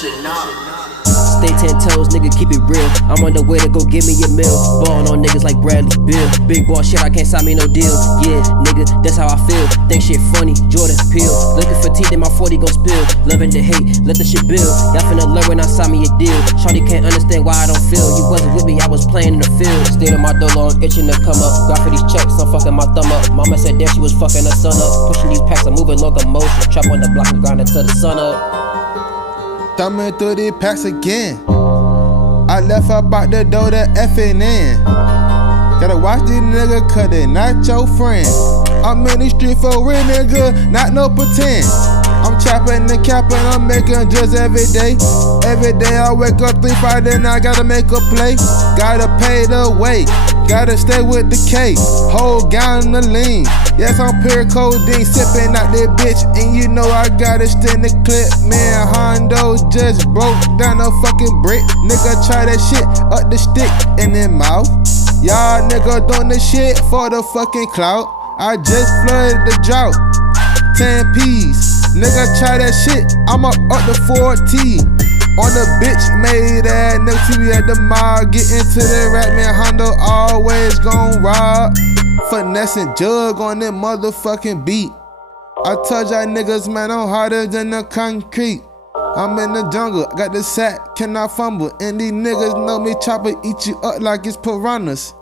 Stay 10 toes, nigga, keep it real. I'm on the way to go get me a meal. Ballin' on niggas like Bradley Bill. Big boss shit, I can't sign me no deal. Yeah, nigga, that's how I feel. Think shit funny, Jordan Peele. Looking for teeth, then my 40 gon' spill. Loving the hate, let the shit build. Y'all finna learn when I sign me a deal. Shawty can't understand why I don't feel. You wasn't with me, I was playing in the field. Stayed in my dolo, I'm itching to come up. Got for these checks, I'm fucking my thumb up. Mama said that she was fucking her son up. Pushing these packs, I'm moving locomotion. Trap on the block, I'm grinding till the sun up. Thumbing through these packs again. I left about the door to F&N. Gotta watch these niggas cause they not your friend. I'm in the street for real nigga, not no pretend. I'm trapping and capping, I'm making just every day. Every day I wake up 3 Friday and I gotta make a play. Gotta pay the way, gotta stay with the K. Whole gallon of lean, yes I'm pure codeine. Sipping out that bitch and you know I gotta extend the clip. Man, Hondo just broke down a fucking brick. Nigga try that shit up the stick in their mouth. Y'all nigga doing this shit for the fucking clout. I just flooded the drought, 10 P's. Nigga try that shit, I'm up to 4T. On the bitch made that nigga TV at the mall. Get into the rap, man, Hondo always gon' rob. Finessing jug on that motherfucking beat. I told y'all niggas, man, I'm harder than the concrete. I'm in the jungle, got the sack, cannot fumble. And these niggas know me, chopper eat you up like it's piranhas.